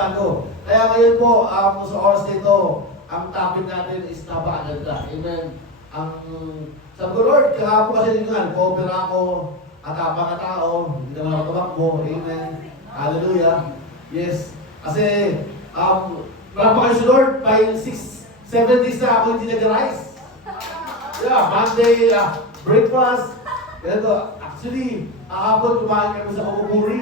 bago. Kaya ngayon po, sa oras nito, ang topic natin is napakaganda. Amen. Sabi ko, Lord, kahapon kasi dito nga, cover ako, at mga tao, hindi naman ako tumakbo. Amen. Hallelujah. Yes. Kasi, wala pa kayo si Lord, by 7 days na ako hindi nag-rise. Yeah, Monday, breakfast. Ganito, actually, kahapon kumain kami sa Kokomuri.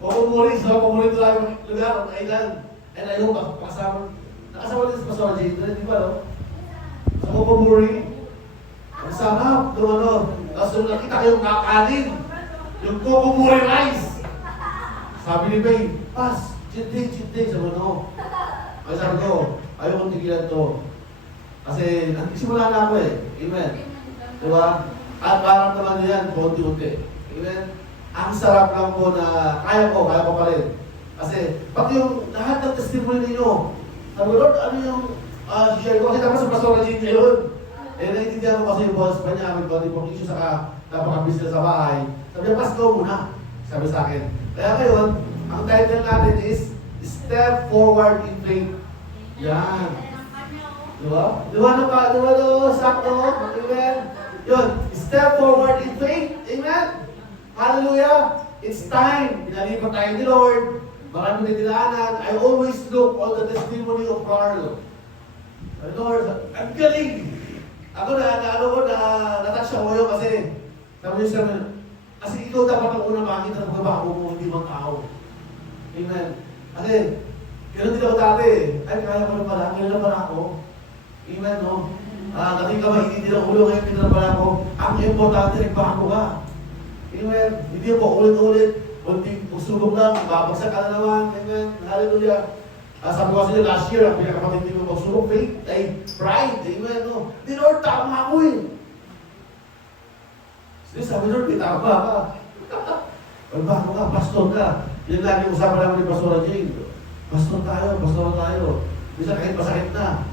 Kokomuri, sa Kokomuri ito lang yung lugar, island. And I hope, nakasama din sa Pastor Jay, di ba, no? Sa Kokomuri. Ang sarap, ano. Tapos nung nakita ko yung kakanin, yung Kokomuri rice. Sabi ni May, Pas, cheat day, sabi no. Ay sabi ko, ayaw kong tigilan to. Kasi, nagsimula na ako eh. Amen. Diba? At parang naman yan, konti-unti. Amen? Ang sarap lang po na kaya ko pa rin. Kasi, pati yung lahat ng testimony ninyo, sabi ko, Lord, ano yung share ko? Kasi dapat sa Pastor Regine ngayon. Eh, naiintindihan ko kasi yung boss pa niya, may konti pong issue saka napaka-business sa bahay. Sabi niya, Pas, go muna. Sabi sa akin. Kaya ngayon, ang title natin is Step Forward in Faith. Yan. Diba? Diba sakto? Amen? Yun, step forward in faith. Amen? Hallelujah! It's time. Pinalipat tayo ni Lord. Maraming nagdilaanan. I always look on the testimony of Carlo. Lord, ang galing! Ako natouch ako yun kasi sabi niyo sa amin, kasi ikaw dapat ang unang makita ng pagbabago mo, hindi mang tao. Amen? Kasi, gano'n din ako dati. Ay, kaya ko na pala. Ngayon na pala ako. Amen, no? Dating ka mahigit din ang ulo, ngayon pinala pala ako. Ang importante, nagbago ka. Amen? Hindi po ulit-ulit. Kunting usubog lang, babagsak ka na naman. Amen? Hallelujah. Sabi ko kasi last year, ang pinakamatindi mo magsubog, faith, ay pride. Amen, no? Di Lord, tama ako eh. Sabi Lord, may tama ka. Magbago ka, pastor ka. Yan lagi usapan namin ni Pastor Jing. Pastor tayo. Bisa kahit masakit na.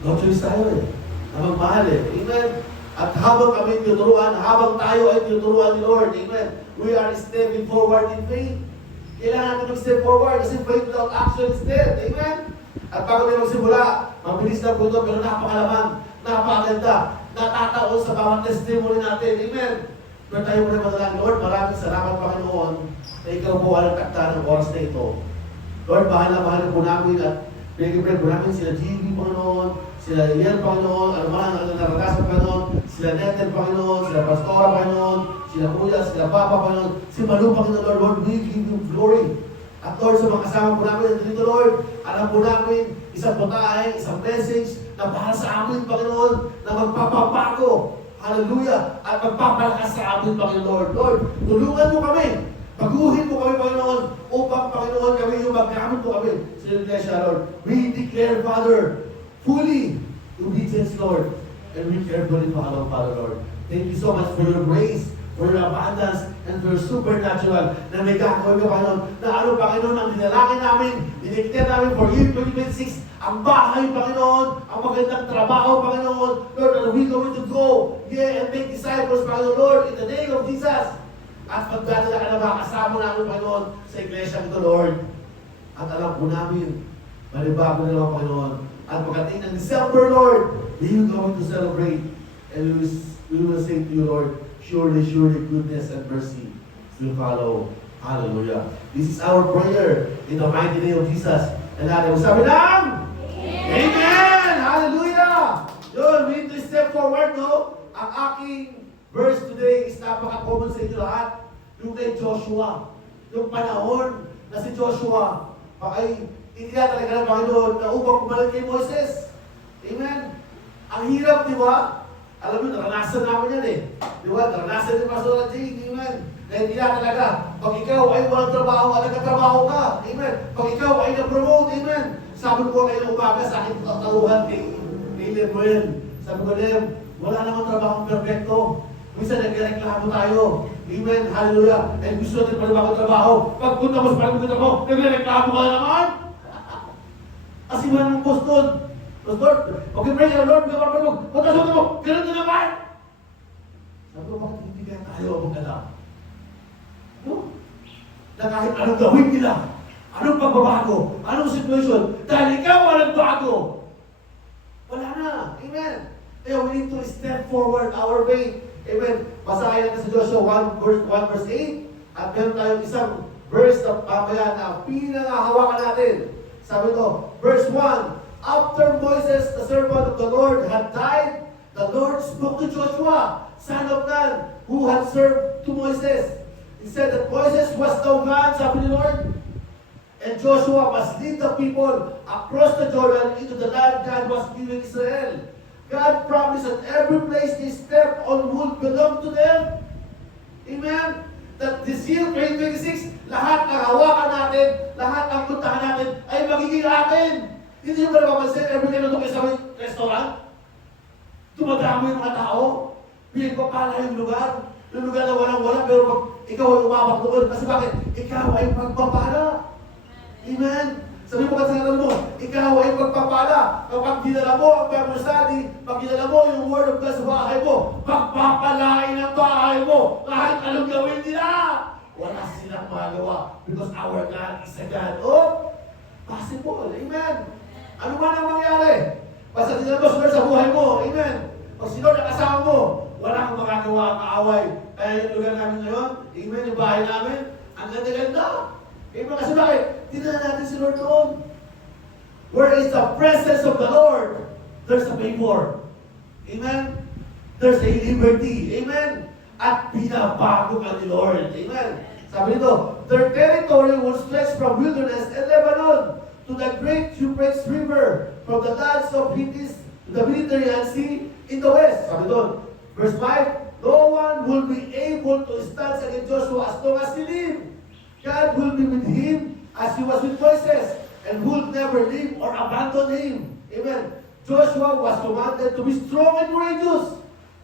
No choice tayo eh. Na magmahal eh. Amen. At habang kami tinuturuan, habang tayo ay tinuturuan ni Lord, amen, we are stepping forward in faith. Kailangan natin mag-step forward kasi faith without action is dead. Amen. At bago tayo magsimula, mabilis na po ito, pero napakalaman, napakaganda, natataon sa bawat testimony natin. Amen. Pero tayo muna madalang, Lord, maraming salamat Panginoon na ikaw po ang nagtakda ng oras na ito. Lord, mahal na po namin at pinag-pray po namin sila GB, Panginoon, sila Ian, Panginoon, ano man ang naranasan, Panginoon, sila Neten, Panginoon, sila Pastora, Panginoon, sila Kuya, sila Papa, Panginoon, si Malu, Panginoon, Lord, we give you glory. At Lord, sa mga kasama po namin dito, Lord, alam po namin, isang putahe, isang message na para sa amin, Panginoon, na magpapabago. Hallelujah! At magpapalakas sa amin, Panginoon. Lord, tulungan mo kami. Baguhin mo kami, Panginoon, upang, Panginoon, kami yung magkamit mo kami sa Iglesia, Lord. We declare, Father, fully obedience, Lord, and we carefully follow, Father, Lord. Thank you so much for your grace, for your abundance, and for your supernatural na may gagawin ka, Panginoon, na ano, Panginoon, ang dinalangin namin, dinikter namin for year 2026, ang bahay, Panginoon, ang magandang trabaho, Panginoon, Lord, and we going to go, and make disciples, Panginoon, Lord, in the name of Jesus. At pagdadala ka na mga kasama namin, Panginoon, sa iglesia ito, Lord. At alam po namin, malibago na naman, Panginoon. At pagdating ng December, Lord, we are going to celebrate. And we will say to you, Lord, surely, goodness and mercy will follow. Hallelujah. This is our prayer in the mighty name of Jesus. And natin, sabi lang, Amen! Hallelujah! Yun, we need to step forward, no? Ang aking verse today is napaka-common sa inyo lahat. Yung kay Joshua. Yung panahon na si Joshua ay iniya talaga ng Panginoon na upang bumalik kay Moses. Amen? Ang hirap, di ba? Alam mo, naranasan namin yan eh. Di ba? Naranasan din Pastor Jay. Amen? Kaya iniya talaga. Pag ikaw ay walang trabaho at nagkatrabaho ka. Amen? Pag ikaw ay na-promote. Amen? Sabi ko kayo ng umaga sa aking taruhan kay Lemuel. Sabi ko, Lem, wala namang trabahong perfecto. Minsan nagreklamo tayo. Amen. Hallelujah. And gusto natin panibagong trabaho. Pagpunta mo sa panibagong trabaho, nagreklamo ka na naman. Kasi wala nang post doon. Lord, okay, praise the Lord. Pagkasunod mo, ganun din naman. Sabi ko, bakit hindi kaya tayo mag-alam? No? Na kahit anong gawin nila, Anong pagbabago? Anong situation? Dahil ikaw ang nagbago. Wala na. Amen. Kaya we need to step forward our faith. Amen. Basahin natin sa Joshua 1 verse 8. At meron tayong isang verse na mamaya na pinangahawakan natin. Sabi ito, verse 1. After Moses, the servant of the Lord, had died, the Lord spoke to Joshua, son of Nun, who had served to Moses. He said that Moses was now gone, sabi ni Lord, and Joshua must lead the people across the Jordan into the land God was giving Israel. God promised that every place they step on would belong to them. Amen? That this year, 2026, lahat ng hawakan natin, lahat ng puntahan natin, ay magiging atin. Hindi nyo ba napapansin, every time na kayo sa restaurant, dumadami yung mga tao, pinagpapala yung lugar na walang-wala, pero pag ikaw ay umabak doon, kasi bakit? Ikaw ay pagpapala. Amen? Sabi mo kasi nga mo, ikaw ay pagpapala. Kapag dinala mo ang Bible study, pag dinala mo yung Word of God sa bahay mo, pagpapalain ang bahay mo, kahit anong gawin nila. Wala silang magawa, because our God is a God of possible. Amen? Ano man ang mangyari? Basta dinala mo sa buhay mo. Amen? Pag sino nakasama mo, wala kang magagawa ang kaaway. Kaya yung lugar namin ngayon, amen, yung bahay namin, ang ganda-ganda. Amen, kasi bakit? Dinala natin si Lord doon. Where is the presence of the Lord? There's a favor. Amen? There's a liberty. Amen? At binabago ka ni Lord. Amen? Sabi nito, their territory will stretch from wilderness and Lebanon to the great Euphrates River, from the lands of Hittites to the Mediterranean Sea in the west. Sabi doon, verse 5, no one will be able to stand against Joshua as long as he lives. God will be with him as he was with Moses, and will never leave or abandon him. Amen. Joshua was commanded to be strong and courageous,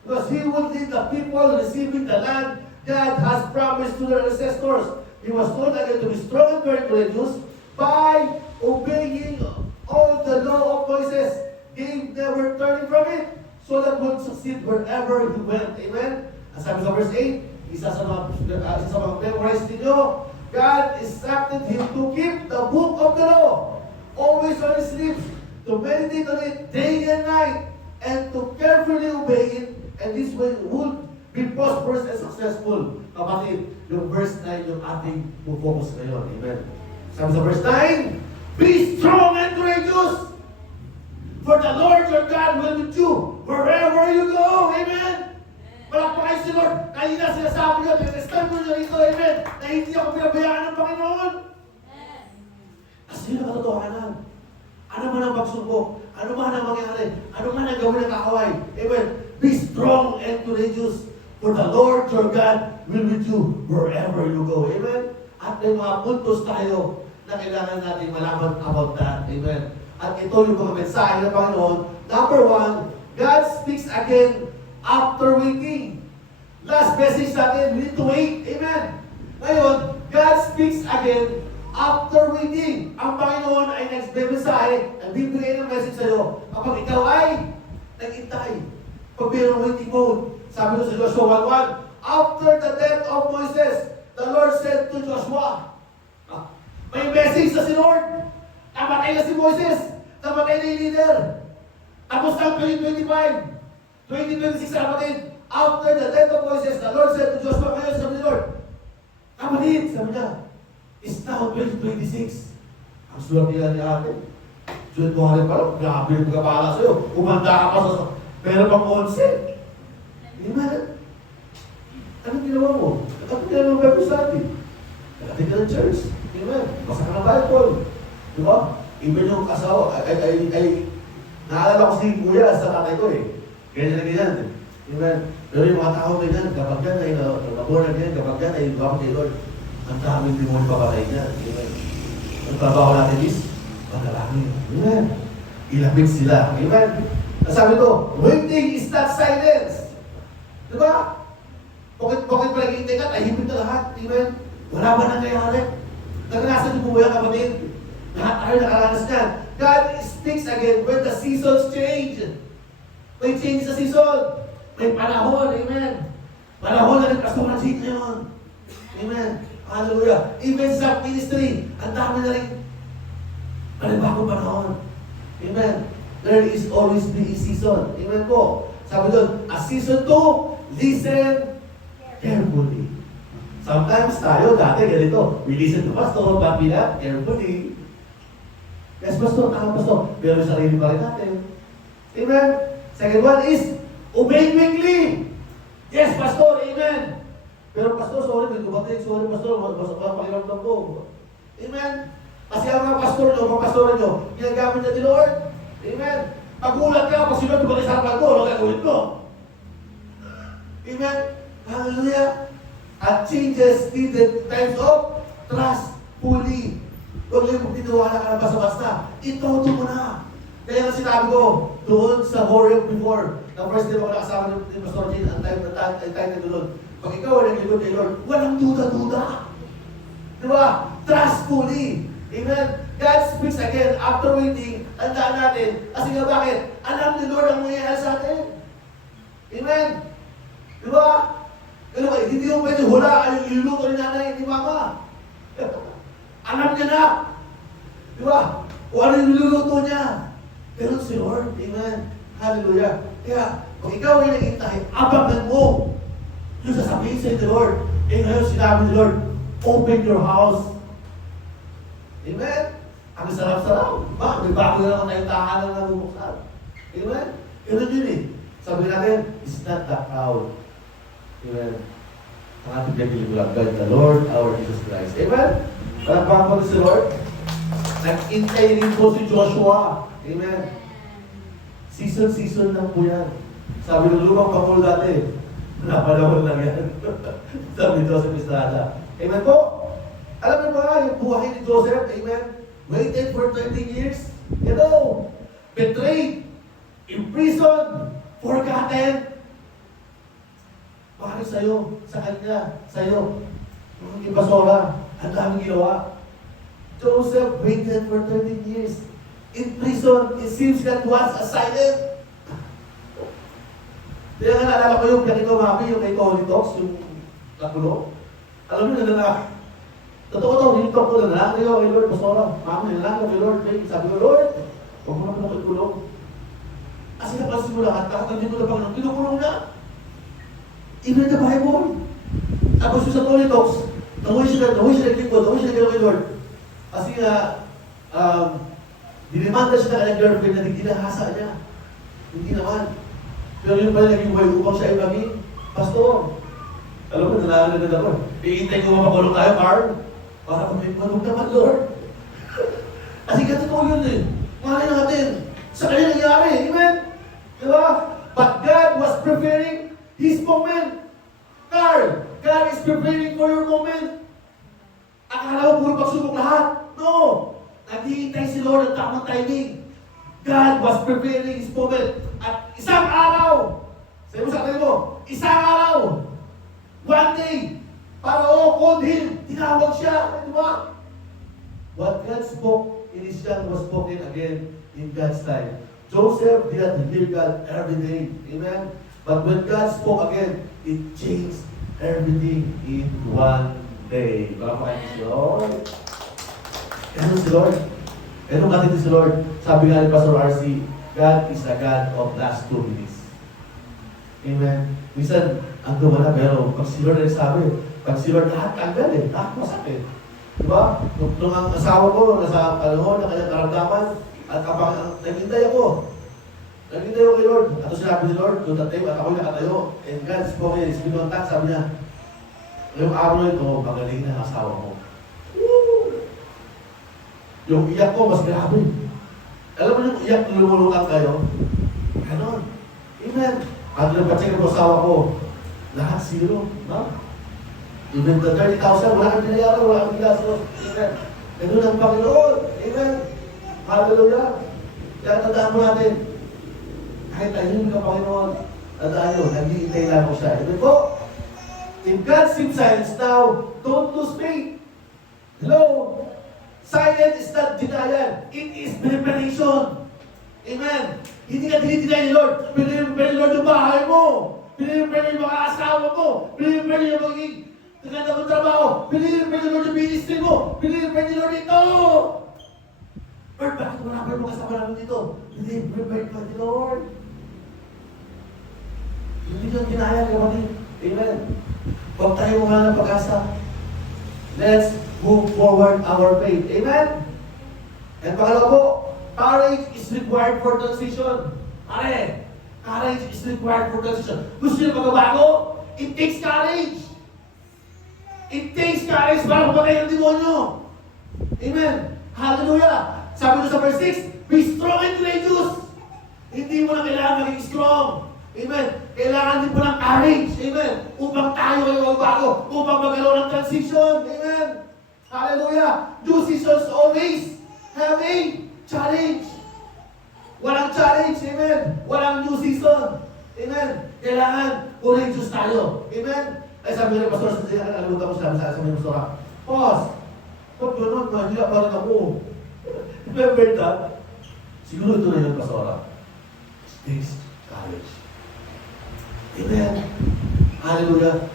because he would lead the people receiving the land God has promised to their ancestors. He was told again to be strong and very courageous by obeying all the law of Moses, David never turning from it, so that would succeed wherever he went. Amen? Ang sabi sa verse 8, isa sa mga memorize ninyo, God instructed him to keep the book of the law always on his lips, to meditate on it day and night, and to carefully obey it, and this way would be prosperous and successful. Kapatid, yung verse 9 yung ating focus ngayon. Amen? Sabi sa verse 9, be strong and courageous, for the Lord your God will with you wherever you go. Amen? Palakpakan si Lord. Kanina sinasabi nyo, pinag-stand mo nyo rito, amen, na hindi ako pinabayaan ng Panginoon. Kasi yun ang katotohanan. Ano man ang pagsubok, ano man ang mangyari, ano man ang gawin ng kakaway, amen, be strong and courageous, for the Lord your God will with you wherever you go. Amen? At may mga puntos tayo na kailangan natin malaman about that. Amen? At ito yung mga mensahe ng Panginoon. Number 1, God speaks again after waiting. Last message natin, we need to wait. Amen? Ngayon, God speaks again after waiting. Ang Panginoon ay nag-mensahe, nagbibigay ng message sa'yo kapag ikaw ay nag-intay. Pag mayroong waiting mode. Sabi ko sa Joshua 1:1, after the death of Moses, the Lord said to Joshua, may message na si Lord. Namatay na si Moses. Namatay na yung leader. Tapos na 2025. 2026 na kapatid. After the death of Moses, the Lord said to Joshua, ngayon sabi ni Lord, kapatid, sabi niya, it's now 2026. Ang sulat nila ni ate. Sulat mo ka rin pala, grabe yung pagkapala sa'yo. Umanda ka pa sa, pero pang 11. Amen? Anong ginawa mo? Anong ginawa mo Bible study? Nakating ka ng church. Amen? Basa ka ng Bible. Di ba? Even yung asawa, naalala ko si Kuya sa tatay ko eh. Ganyan na ganyan. Amen? Pero yung mga tao ganyan, kapag yan ay naborn na ganyan, kapag yan ay lumapit kay Lord, ang daming demon papatay niya. Amen? Ang trabaho natin is, panalangin. Amen? Ilapit sila. Amen? Sabi ko, waiting is not silence. Diba? Bakit palaging ka, tahimik na lahat. Amen? Wala ba nangyayari? Naranasan niyo po yan, kapatid? Lahat tayo nakaranas niyan. God speaks again when the seasons change. May change sa season. May panahon. Amen? Panahon na rin Pastor Rajit ngayon. Amen? Hallelujah. Even sa ministry, ang dami na rin panibagong panahon. Amen. There is always be a season. Amen po. Sabi doon, a season to listen carefully. Sometimes tayo, dati ganito, we listen to pastor, but we not carefully. Yes, pastor, pastor. Pero sarili pa rin natin. Amen. Second one is, obey quickly. Yes, pastor, amen. Pero pastor, sorry, may dumating. Sorry, pastor, pakiramdam ko. Amen. Kasi ang mga pastor nyo, mga pastor nyo, ginagamit na ni Lord. Amen. Pagulat ka, pag sino dumating sa harapan ko, ano gagawin ko? Amen. Hallelujah. At changes needed times of trust fully. Huwag lang mo piniwala ka na basta-basta. Itoto mo na. Kaya nga sinabi ko, doon sa Horeb before, na first time ako nakasama ni Pastor Jane, ang time na doon. Pag ikaw ay naglingkod kay Lord, walang duda-duda. Di ba? Trust fully. Amen? God speaks again after waiting. Tandaan natin. Kasi nga bakit? Alam ni Lord ang mangyayari sa atin. Amen? Di ba? Ano kayo? Hindi mo pwede hulaan yung iluluto ni nanay, ni mama. Alam niya na. Di ba? O ano yung niluluto niya. Pero si Lord, amen. Hallelujah. Kaya, kung ikaw ay naghintay, abangan mo yung sasabihin sa'yo ni Lord. Eh ngayon, sinabi ni Lord, open your house. Amen. Ang sarap-sarap. Ba? May bago na naman tayong tahanan na bubuksan. Amen. Ganun yun eh. Sabi natin, it's not the crowd. Amen. Ang ating pinagpilibulan, God, the Lord, our Jesus Christ. Amen. Palakpakan po si Lord. Nag-intay rin po si Joshua. Amen. Season lang po yan. Sabi ng lumang Pangulo dati, napanahon lang yan. Sabi ni Joseph Estrada. Amen po. Alam mo ba, yung buhay ni Joseph, amen, waited for 13 years. You know, betrayed, imprisoned, forgotten. Bakit sa'yo, sa kanya, sa'yo, yung ibasora, ang daming ginawa. Joseph waited for 13 years. In prison, it seems that was assigned. Kaya nga naalala ko yung ganito mami, yung kay Tony Talks, yung nakulo. Alam mo na totoo to, hinitok ko na lang kayo kay Lord, pastora. Mami, na lang kay Lord. Sabi ko, Lord, huwag mo naman ako ikulong. Kasi napansin mo lahat, kakatandin ko na Panginoon, kinukulong na. Even the Bible. Tapos yung sa Tony Talks, nahuwi siya naglingkod, nahuwi siya kay Lord. Kasi nga, dinimanda siya na kanyang girlfriend na ginahasa niya. Hindi naman. Pero yung pala naging buhay upang siya ay maging pastor. Alam mo, nalalagan ako. Iintay ko mapakulong tayo, Carl. Para kung may manong naman, Lord. Kasi katotoo yun eh. Malay natin. Sa kanya nangyari. Amen? Diba? But God was preparing His moment. Carl, God is preparing for your moment. Akala mo puro pagsubok lahat. No! Naghihintay si Lord ang tamang timing. God was preparing His moment. At isang araw, sabi mo sa atin mo, isang araw, one day, Pharaoh called him, tinawag siya, di ba? What God spoke in His young was spoken again in God's time. Joseph did not hear God every day. Amen? But when God spoke again, it changed everything in one day. Baka si Lord. Ano si Lord? Ano natin si Lord? Sabi nga ni Pastor RC, God is a God of last 2 minutes. Amen. Minsan, ang gawa na, pero pag si Lord ay sabi, pag si Lord lahat tanggal eh, lahat masakit. Diba? Nung ang asawa ko, nasa panahon ng kanyang karamdaman, at kapag naghintay ako kay Lord. At sinabi ni Lord, doon tayo, at ako'y nakatayo. And God spoke in His contact, sabi niya, yung araw na ito, magaling na ang asawa ko. Yung iyak ko, mas grabe. Alam mo yung iyak, lumulungan kayo? Ganon. Amen. At nagpacheck ang asawa ko, lahat zero. No? Even the 30,000, wala kang pinayaran, wala kang bigasos. Amen. Ganun ang Panginoon. Amen. Hallelujah. Kaya tandaan mo natin, kahit ayun ka Panginoon, tandaan nyo, nag-iintay lang mo siya. Amen po. If God seems silence now, don't lose faith. Hello? Silence is not denial. It is preparation. Amen. Hindi ka dinideny ni Lord. Pinipili ni Lord yung bahay mo. Pinipili yung mga asawa mo. Pinipili yung magiging Kaganda mo trabaho. Pinili pa Lord yung ministry mo. Pinili pa Lord ito. Lord, bakit wala pa yung kasama namin dito? Pinili pa ni Lord. Hindi yun kinaya, kapatid. Amen. Huwag tayo mga ng pag-asa. Let's move forward our faith. Amen? And pangalawa po, courage is required for transition. Pare, courage is required for transition. Gusto niyo magbabago? It takes courage. It takes courage para pumatay ang demonyo. Amen? Hallelujah! Sabi ko sa verse 6, be strong and courageous. Hindi mo na kailangan maging strong. Amen? Kailangan din po ng courage. Amen? Upang tayo ay magbago. Upang magkaroon ng transition. Amen? Hallelujah! New seasons always have a challenge. Walang challenge. Amen? Walang new season. Amen? Kailangan courageous tayo. Amen? Ay sabi ng pastor, sa nakalimutan ko sabi sa mga pastora, Pause! Pag gano'n, mahila pa rin ako. Remember that? Siguro ito na yung pastora. It takes courage. Amen. Hallelujah.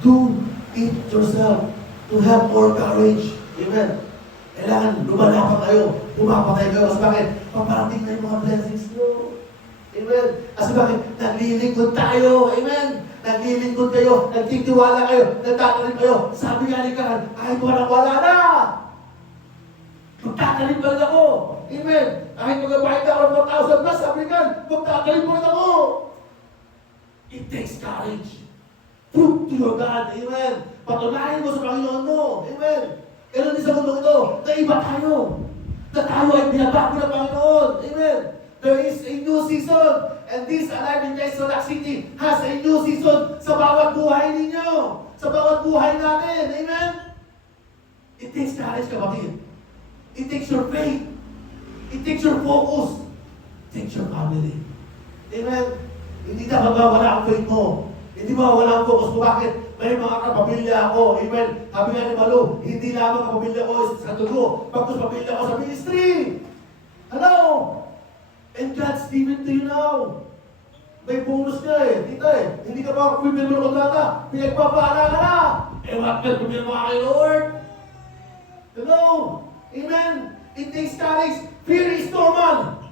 Do it yourself to have more courage. Amen. Kailangan lumalapan kayo, pumapatay kayo. Kasi bakit? Paparating na yung mga blessings nyo. Amen. Kasi bakit? Naglilingkod tayo. Amen. Naglilingkod kayo, nagtitiwala kayo, nagtatanim kayo. Sabi nga ni Karan, kahit wala na. Magtatanim pa rin ako. Amen. Kahit magbabayad ako ng 4,000 plus, sabi nga, magtatanim pa rin ako. It takes courage. Prove to your God. Amen. Patunayan mo sa Panginoon mo. Amen. Ganun din sa mundo ito, na iba tayo. Na tayo ay binabago ng Panginoon. Amen. There is a new season. And this Alive in Christ Rock City has a new season sa bawat buhay ninyo. Sa bawat buhay natin. Amen. It takes courage, kapatid. It takes your faith. It takes your focus. It takes your family. Amen. Hindi na mawawala ang faith mo. Hindi mawawala ang focus mo. Bakit? May mga kapamilya ako. Amen. Sabi nga ni Malu, hindi lamang kapamilya ko sa dugo, pagkos pamilya ko sa ministry. Hello? And God's given to you now. May bonus ka eh. Tita eh. Hindi ka pa kapamilya mo ng kontrata. Pinagpapaala ka na. Eh, bakit kapamilya mo kay Lord? Hello? Amen. It takes courage. Fear is normal.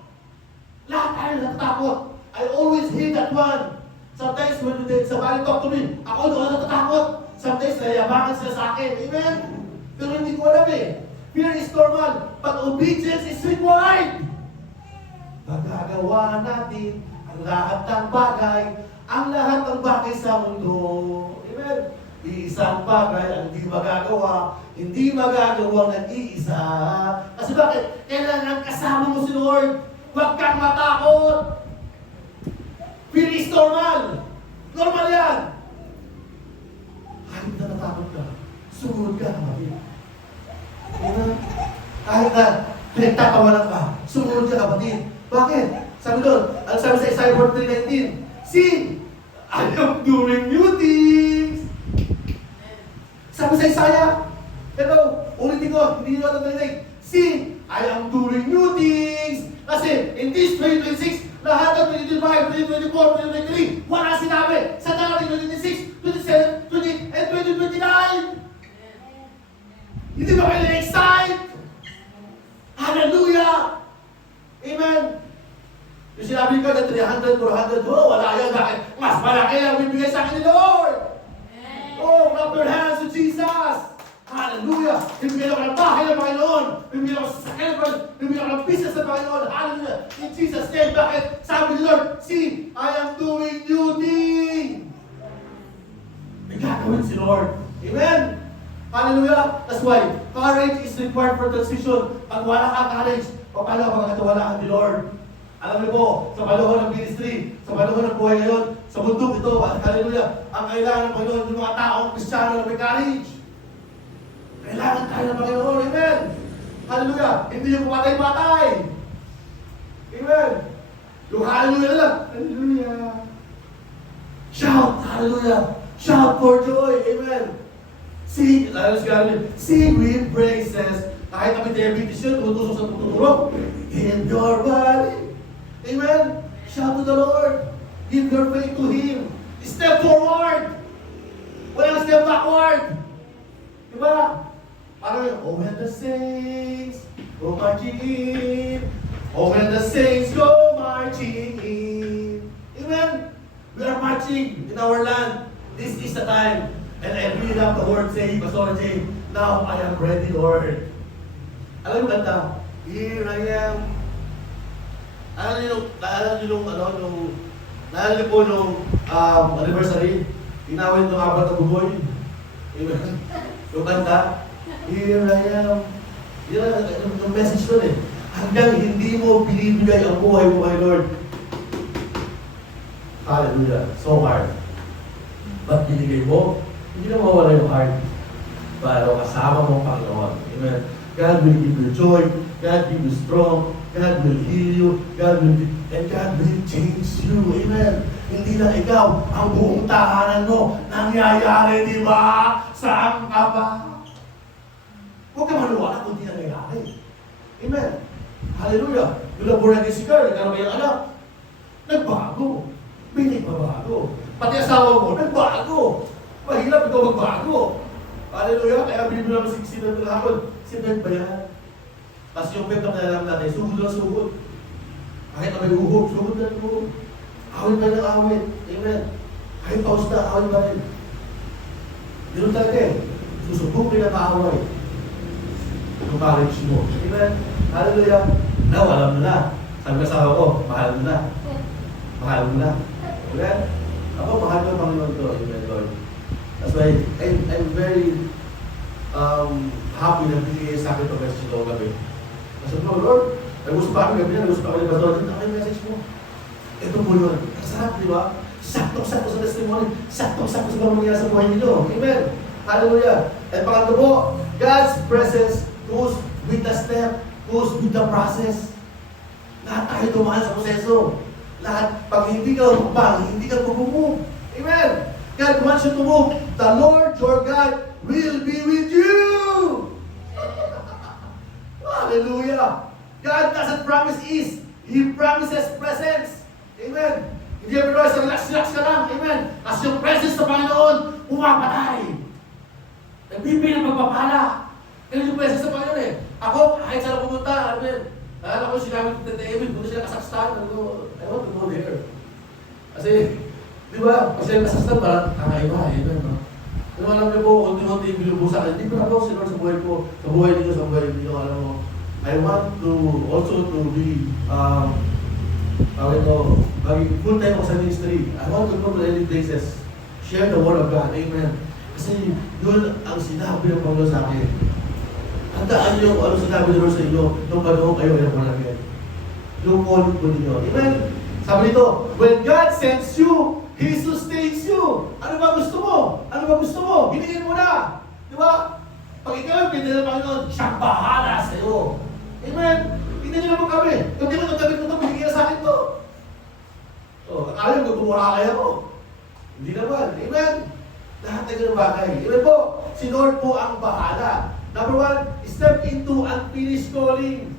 Lahat tayo natatakot. I always hear that one. Sometimes when somebody talk to me, ako doon natatakot. Sometimes nayabangan sila sa akin. Amen? Pero hindi ko alam eh. Fear is normal, but obedience is required. Magagawa natin ang lahat ng bagay, ang lahat ng bagay sa mundo. Amen? Isang bagay ang hindi magagawa ng iisa. Kasi bakit? Kailangan kasama mo si Lord. Huwag kang matakot. Fear is normal. Normal yan. Kahit na natakot ka, sumunod ka na mabili. Kahit na pinagtatawanan ka, sumunod ka kapatid. Bakit? Sabi doon, ang sabi sa Isaiah 43:19, see, I am doing new things. Sabi sa Isaiah, hello, ulitin ko, hindi nyo ito narinig. See, I am doing new things. Kasi in this 2026, lahat ng 2025, 2024, 2023, wala sinabi. Sa darating 2026, 27, 28, and 2029. Hindi ba kayo na-excite? Hallelujah! Amen! Yung sinabi ko na 300, 400, wala yan. Bakit? Mas malaki ang bibigay sa akin ni Lord! Oh, clap your hands to Jesus! Hallelujah! Bibigyan ako ng bahay ng Panginoon. Bibigyan ako sa sakyan ng Panginoon. Bibigyan ako ng business ng Panginoon. Hallelujah! In Jesus' name, bakit? Sabi ni Lord, see, I am doing new thing. May gagawin si Lord. Amen? Hallelujah! That's why, courage is required for transition. Pag wala kang courage, paano ka magkatiwalaan ni Lord? Alam niyo po, sa panahon ng ministry, sa panahon ng buhay ngayon, sa mundo ito, hallelujah, ang kailangan ng Panginoon, yung mga taong Kristiyano na may courage. Kailangan tayo ng Panginoon. Amen. Hallelujah. Hindi yung pumatay-patay. Amen. Yung hallelujah lang. Hallelujah. Shout. Hallelujah. Shout for joy. Amen. Sing. Sing with praises. Kahit kami diabetes yun, tumutusok sa tutulog. In your body. Amen. Shout to the Lord. Give your faith to Him. Step forward. Walang step backward. saints go marching in. Oh, when the saints go marching in. Amen. We are marching in our land. This is the time. And I really love the word saying, Pastor J, now I am ready, Lord. Alam mo kanta? Here I am. Naalala niyo po nung anniversary, tinawin nung apat na buboy. Amen. Yung kanta, here I am. Yun ang message doon eh. Hanggang hindi mo pinibigay ang buhay mo kay Lord. Hallelujah. So hard. Ba't binigay mo? Hindi na mawala yung heart. Pero kasama mo ang Panginoon. Amen. God will give you joy. God will give you strong. God will heal you. And God will change you. Amen. Hindi na ikaw ang buong tahanan mo. Nangyayari, di ba? Saan ka ba? Huwag ka maluwala kung di nangyayari. Amen. Hallelujah. Yung laboratory si Carl, nagkaroon kayong anak. Nagbago. May nagbabago. Pati asawa mo, nagbago. Mahirap ikaw magbago. Hallelujah. Kaya bilhin mo naman 16 na hapon. Sinad ba yan? Tapos yung pep na nalaman natin, sugod na sugod. Kahit na may uhog, sugod na uhog. Awit pa ng awit. Amen. Kahit paus na, awit pa rin. Ganun talaga eh. Susubukin na kaaway. Yung marriage mo. Amen. Hallelujah. Now, alam mo na. Sabi ka sa ko, mahal mo na. Mahal mo na. Amen. Ako, mahal ko ang Panginoon ko. Amen, Lord. That's why I'm very happy na binigay sa akin itong message ko gabi. Kasi Lord, nag-usap pa kami gabi na, nag-usap pa kami ni Pastor. Ano yung message mo? Ito po yun. Ang sarap, di ba? Saktong-sakto sa testimony. Saktong-sakto sa mga mangyayari sa buhay ninyo. Amen. Hallelujah. At pangatlo po, God's presence goes with the step, goes with the process. Lahat tayo dumaan sa proseso. Lahat, pag hindi ka umubang, hindi ka mag-move. Amen. God wants you to move. The Lord your God will be with you. Hallelujah. God doesn't promise ease. He promises presence. Amen. Hindi yung pero sa relax ka lang. Amen. As yung presence sa Panginoon, pumapatay. Nagbibigay ng pagpapala. Kaya yung presence sa Panginoon eh. Ako, kahit saan pumunta, amen. Naalala ko sinabi ng Tete Emin, kung sila kasakstan, I want to go there. Kasi, di ba, kasi yung kasakstan, parang kakaiba. Amen. Pero alam niyo po, unti-unti yung binubusa. Hindi ko na si Lord sa buhay ko, sa buhay ninyo, sa buhay ninyo, alam mo. I want to also to be, maging full-time ako sa ministry. I want to go to any places. Share the word of God. Amen. Kasi yun ang sinabi ng Panginoon sa akin. Handaan niyo kung ano sinabi ng Lord sa inyo nung panahon kayo ay nakalagay. Yung calling po ninyo. Amen. Sabi nito, when God sends you, He sustains you. Ano ba gusto mo? Ano ba gusto mo? Hinihin mo na. Di ba? Pag ikaw yung pinili ng Panginoon, siyang bahala sa iyo. Amen. Hindi niyo naman kami. Kung di mo itong gamit mo ito, maligyan na sa akin ito. So, akala yung gumura kaya mo. Hindi naman. Amen. Lahat ng ganun bagay. Amen po. Si Lord po ang bahala. Number one, step into unfinished calling.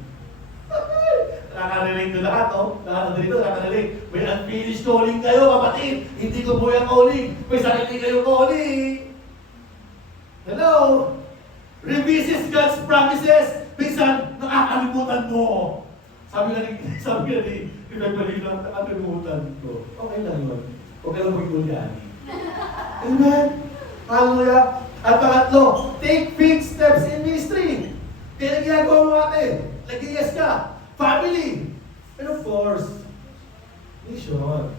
Nakaka-relate to lahat, no? Nakaka-relate. May unfinished calling kayo, kapatid. Hindi ko po yung calling. May sarili kayo calling. Hello? Revisit God's promises. Minsan, nakakalimutan mo. Sabi nga ni pinagpalilang, nakakalimutan ko. Okay lang yun. Huwag ka lang mag-ulyani. Amen? Hallelujah. At pangatlo, take big steps in ministry. Kaya ginagawa mo natin. Nag-yes ka. Family. And of course, mission.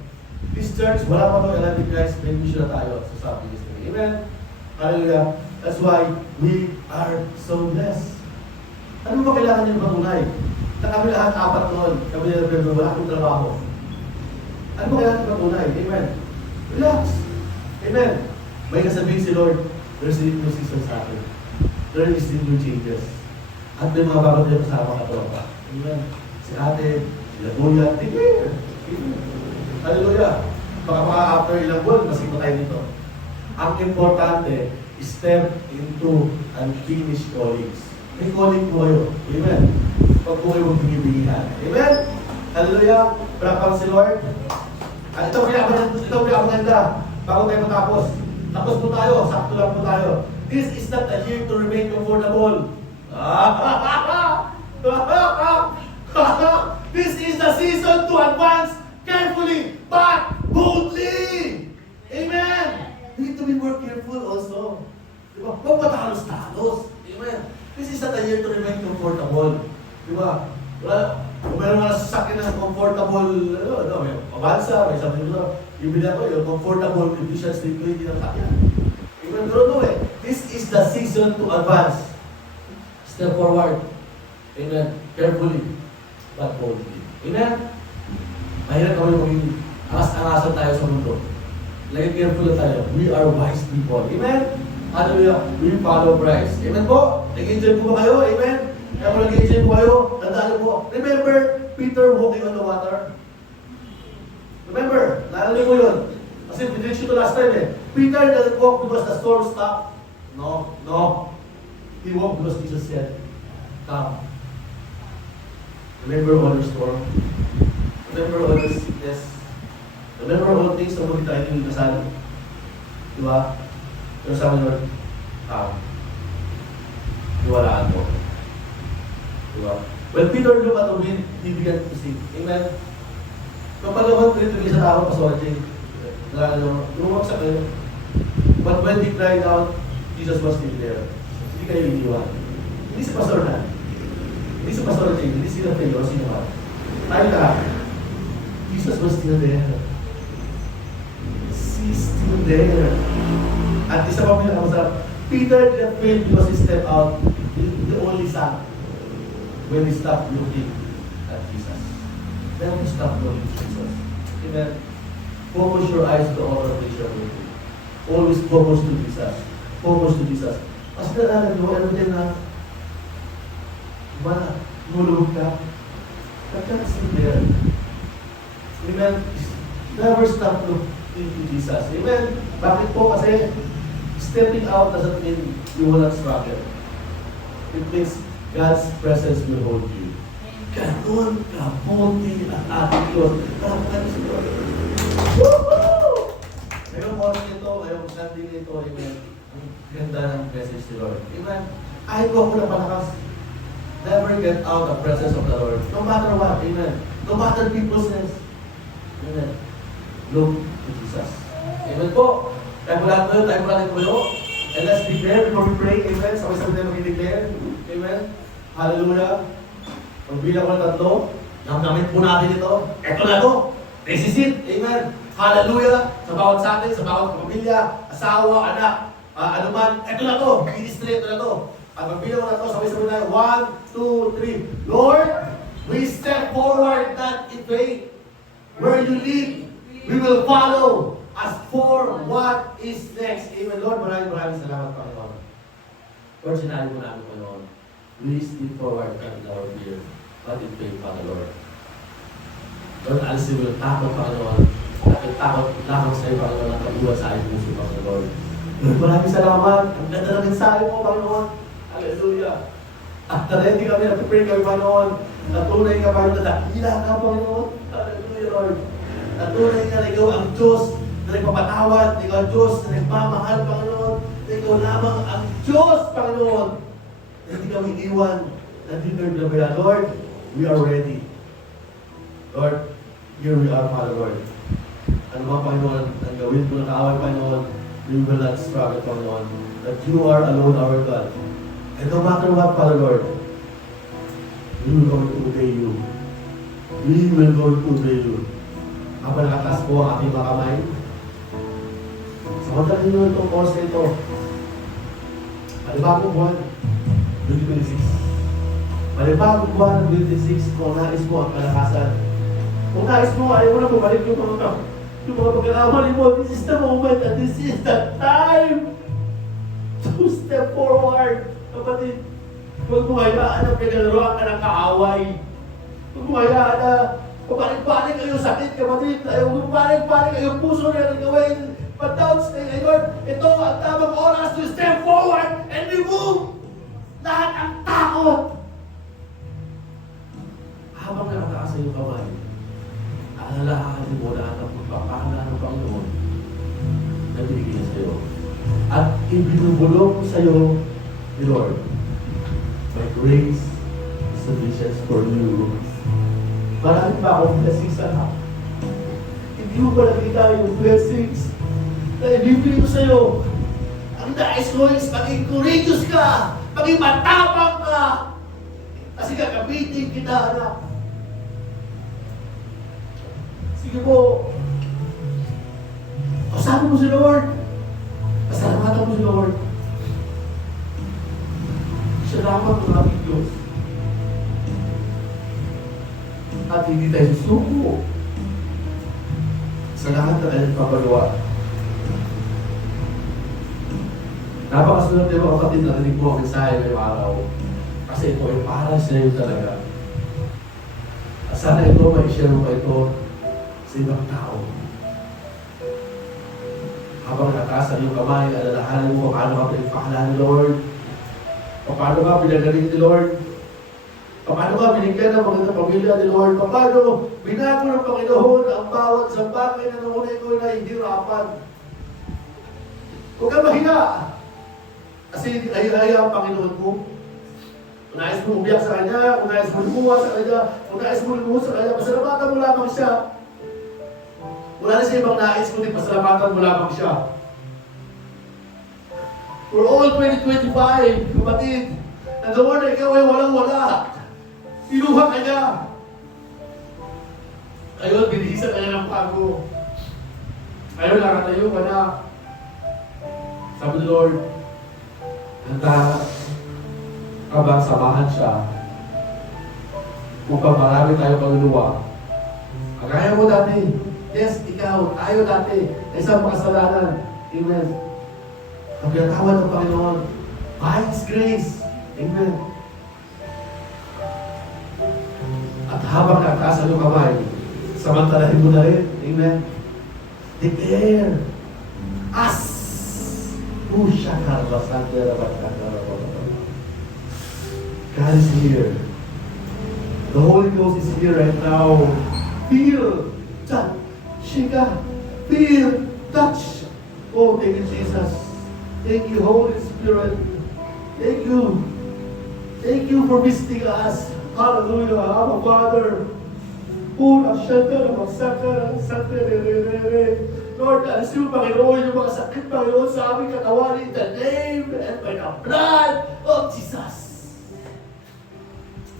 This church, wala pa ito Atlantic guys, may mission na tayo sa South Ministry. Amen? Hallelujah. That's why we are so blessed. Ano ba kailangan niyo patunay? Na kami lahat apat noon, kami nila pero wala akong trabaho. Ano ba kailangan niyo patunay? Amen? Relax. Amen? May kasabihin si Lord, there's a new season sa akin. There is new changes. At may mga bago tayo kasama katropa. Amen? Si ate, sila kuya, declare. Hallelujah. Baka after ilang buwan, masiko tayo nito. Ang importante, step into unfinished callings. May calling po kayo. Amen? Pag po kayo magbigay-bigihan. Amen? Hallelujah. Palakpakan si Lord. At ito pinapaganda. Bago tayo matapos. Tapos po tayo. Sakto lang po tayo. This is not a year to remain comfortable. This is the season to advance carefully but boldly. Amen. You need to be more careful also. Diba? Huwag matalos-talos. Amen. This is not a year to remain comfortable. Diba? Kung meron mga sasakyan ng comfortable, may Avanza, may something yung bila ko, yung comfortable Ephesians 3:20 ng sakyan. Amen. Pero this is the season to advance. Step forward. Amen. Carefully, but boldly. Amen. Mahirap kami maging angas-angasan tayo sa mundo. Like careful na tayo. We are wise people. Amen. Hallelujah. We follow Christ. Amen po. Nag-enjoy po ba kayo? Amen. Kaya kung nag-enjoy po kayo, tandaan po. Remember, Peter walking on the water? Remember, naalala mo yun. Kasi pinreach ko last time Peter doesn't walk because the storm stopped. No. He walked because Jesus said, come. Remember all your storm. Remember all your sickness. Remember all things na muli tayo yung kasal. Diba? Pero sabi nyo, come. Iwalaan mo. Diba? When Peter looked at the wind, he began to sing. Amen? Kapag naman tuloy-tuloy sa tao, Pastor Jay, lumag sa kayo. But when he cried out, Jesus was still there. Hindi kayo iniwan. Hindi si Pastor na. Hindi si Pastor Jay, hindi sila kayo, sino ba? Tayo lahat. Jesus was still there. He's still there. At isa pa pinakamasarap, Peter didn't fail because he stepped out. He only sang when he stopped looking at Jesus. Then he stopped looking at Jesus. Amen. Focus your eyes to the author of your faith. Always focus to Jesus. Focus to Jesus. Kasi nalala nyo, ano din na, nulog ka, but God is still there. Amen. Never stop looking to Jesus. Amen. Bakit po? Kasi stepping out doesn't mean you will not struggle. It means God's presence will hold you. Ganon kabuti ang ating Diyos. Woohoo! Ngayong morning nito, ngayong Sunday nito, amen. Ang ganda ng message ni Lord. Amen. Kahit ko ako napalakas, never get out the presence of the Lord. No matter what, amen. No matter people's sense. Amen. Look to Jesus. Amen po. Tayo mo lahat tayo mo lahat tayo. And let's declare before we pray. Amen. Sabay-sabay tayo mag-declare. Amen. Hallelujah. Pagbilang ko ng tatlo, namit po natin ito. Ito na to. This is it. Amen. Hallelujah. Sa bawat sa atin, sa bawat pamilya, asawa, anak, anuman. Ito na to. Ministry, ito na to. At pagbilang ko na to, sabay-sabay tayo. 1, 2, 3. Lord, we step forward not in faith. Where you lead, we will follow as for what is next. Amen. Lord, maraming salamat, Panginoon. Lord, sinabi mo namin, Panginoon, we step forward in our fear, but in faith, Father Lord. Lord, alisin mo yung takot, Panginoon. At takot lamang sa iyo, Panginoon, ang pag-iwan sa aking puso, Panginoon. Lord, maraming salamat. Ang ganda ng mensahe mo, Panginoon. Hallelujah. At ready kami, nag-pray kami, Panginoon. Natunay ka, Panginoon, na dakila ka, Panginoon. Hallelujah, Lord. Natunay ka na ikaw ang Diyos na nagpapatawad, ikaw ang Diyos na nagmamahal, Panginoon. Ikaw lamang ang Diyos, Panginoon. Na hindi kami iwan. Nandito na ba yan, Lord? We are ready. Lord, here we are, Father Lord. Ano ba, Panginoon, ang gawin ko na kaaway, Panginoon, we will not struggle, Panginoon. That you are alone, our God. And no matter what, Father Lord, we will go to obey you. We will go to obey you. Habang nakatas po ang ating mga kamay, samantalan nyo itong course na ito. Panibagong buwan, 2026. Panibagong buwan, 2026, kung nais mo ang kalakasan. Kung nais mo, ayaw mo na bumalik yung mga pagkakamali mo. This is the moment and this is the time to step forward. Kapatid, huwag mo hayaan ang pinalaroan ka ng kaaway. Huwag mo hayaan na pabalik-balik kayo sakit, kapatid. Huwag mo balik-balik kayo puso na gawin. But don't stay, Lord. Ito ang tamang oras to step forward and remove lahat ang takot. Habang nakataas sa iyong kamay, alalahanin mo lahat ang pagpapala ng Panginoon na binigay sa iyo. At ibinubulong sa iyo ni Lord My grace is sufficient for you. Marami pa akong blessings sa lahat. Hindi mo pa nakita yung blessings na ibibigay ko sa'yo. Ang nais ko is maging courageous ka, maging matapang ka. Kasi gagamitin kita, anak. Sige po. Kasama mo si Lord. Pasalamatan mo si Lord. Siya lamang ang ating Diyos. At hindi tayo susuko sa lahat na kanyang papaluwa. Napakasunod din mga kapatid, narinig mo ang mensahe ngayong araw. Kasi ito ay para sa iyo talaga. At sana ito, may-share mo ito sa ibang tao. Habang nataas ang iyong kamay, alalahanan mo paano ka pinagpakalan ni Lord. Paano ka pinagaling ni Lord. Paano ka binigyan ng magandang pamilya ni Lord. Paano binago ng Panginoon ang bawat sa bagay na naunay ko na hindi rapan. Huwag ka mahiya. Kasi ay ang Panginoon mo. Kung nais mo umiyak sa Kanya, kung nais mo lumuha sa Kanya, kung nais mo lumuha sa Kanya, pasalamatan mo lamang siya. Wala na siya ibang nais, kundi pasalamatan mo lamang siya. For all 2025, kapatid, nagawa na ikaw ay walang-wala. Inuha ka niya. Ngayon, binihisan ka niya ng pago. Ngayon, nakatayo ka na. Sabi ni Lord, handa ka ba samahan siya upang marami tayo kaluluwa? Kagaya mo dati. Yes, ikaw, tayo dati. Isang makasalanan. Amen. Ang pinatawad ng Panginoon. By His grace. Amen. At habang nataas ang iyong kamay, samantalahin mo na rin. Amen. Declare. As. God is here. The Holy Ghost is here right now. Feel. Touch. Shika. Feel. Touch. Oh, thank you, Jesus. Thank you, Holy Spirit. Thank you. Thank you for visiting us. Hallelujah. Abba, Father. Lord, alisin mo, Panginoon, yung mga sakit, Panginoon, sa aming katawan in the name and by the blood of Jesus.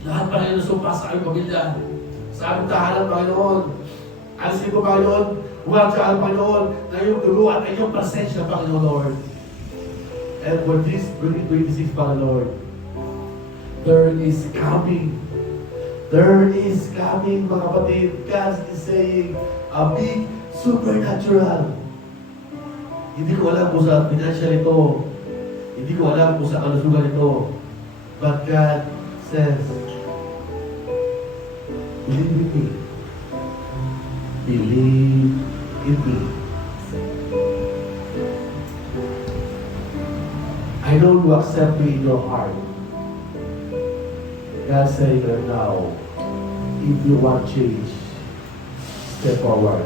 Lahat, Panginoon, sumpa sa aming pamilya, sa aming tahanan, Panginoon. Alisin mo, Panginoon, huwag sa aming Panginoon, na iyong dulo at iyong presensya, Panginoon, Lord. And for this 2026, Panginoon, Lord, there is coming, mga kapatid. God is saying, a big supernatural. Hindi ko alam kung sa financial ito. Hindi ko alam kung sa kalusugan ito. But God says, believe in me. Believe in me. I know you accept me in your heart. God saying right now, if you want change, step forward.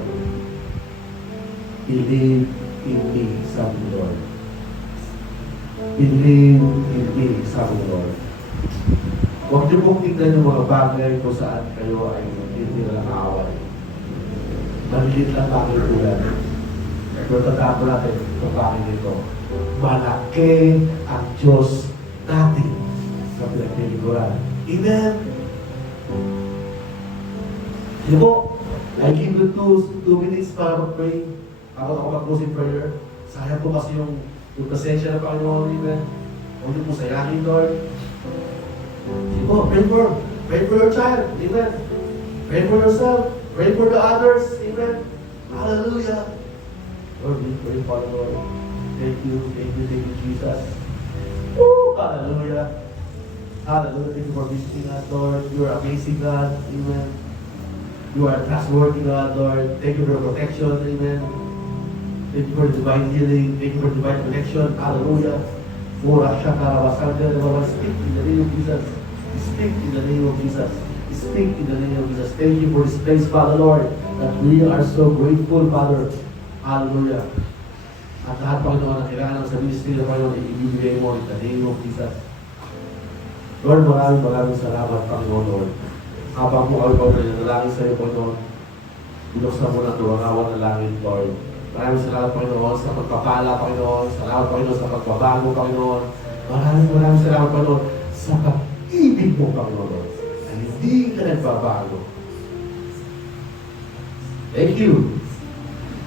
Believe in me, sabi ni Lord. Believe in me, sabi ni Lord. Huwag niyo pong tignan yung mga bagay kung saan kayo ay hindi lang away. Malilit lang bagay po yan. Pero tatapo natin itong bagay nito. Malaki ang Diyos natin sa pinagpiliguran. Amen. Sige po, I give you 2 minutes para mag-pray. Ako mag-close in prayer. Sayang po kasi yung presensya ng Panginoon. Amen. Huwag niyo po sayangin, Lord. Sige po, pray for your child. Amen. Pray for yourself. Pray for the others. Amen. Hallelujah. Lord, we pray, Father, Lord. Thank you, Jesus. Woo! Hallelujah. Hallelujah. Thank you for visiting us, Lord. You are amazing, God. Amen. You are trustworthy, God, Lord. Thank you for your protection. Amen. Thank you for divine healing. Thank you for divine protection. Hallelujah. Speak in the name of Jesus. Speak in the name of Jesus. Speak in the name of Jesus. Thank you for this place, Father, Lord, that we are so grateful, Father. Hallelujah. At lahat, Panginoon, na kailangan sa ministry ng Panginoon, ibibigay mo in the name of Jesus. Lord, maraming salamat, Panginoon, Lord. Habang po kami pagkakalangin sa iyo, Panginoon, binuksan mo na tuwangawan ng langit, Lord. Maraming salamat, Panginoon, sa pagpapala, Panginoon. Salamat, Panginoon, sa pagbabago, Panginoon. Maraming salamat, Panginoon, sa pag-ibig mo, Panginoon, Lord. Na hindi ka nagbabago. Thank you.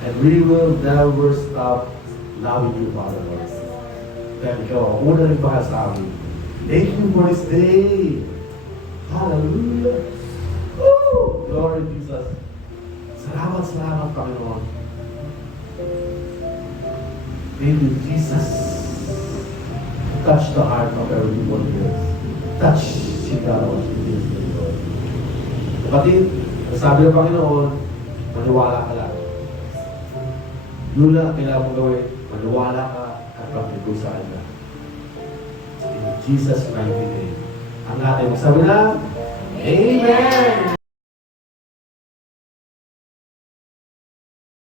And we will never stop loving you, Father, Lord. Thank you. Una rin pa sa amin. Thank you for this day. Hallelujah. Woo! Glory to Jesus. Salamat, Panginoon. Thank you, Jesus. Touch the heart of everyone here. Touch si Carol, si Jesus, Lord. Kapatid, sabi ng Panginoon, maniwala ka lang. Yun lang ang kailangan mong gawin. Maniwala ka at pagtikusan ka. In Jesus' mighty name. Ang ating magsabi na, Amen!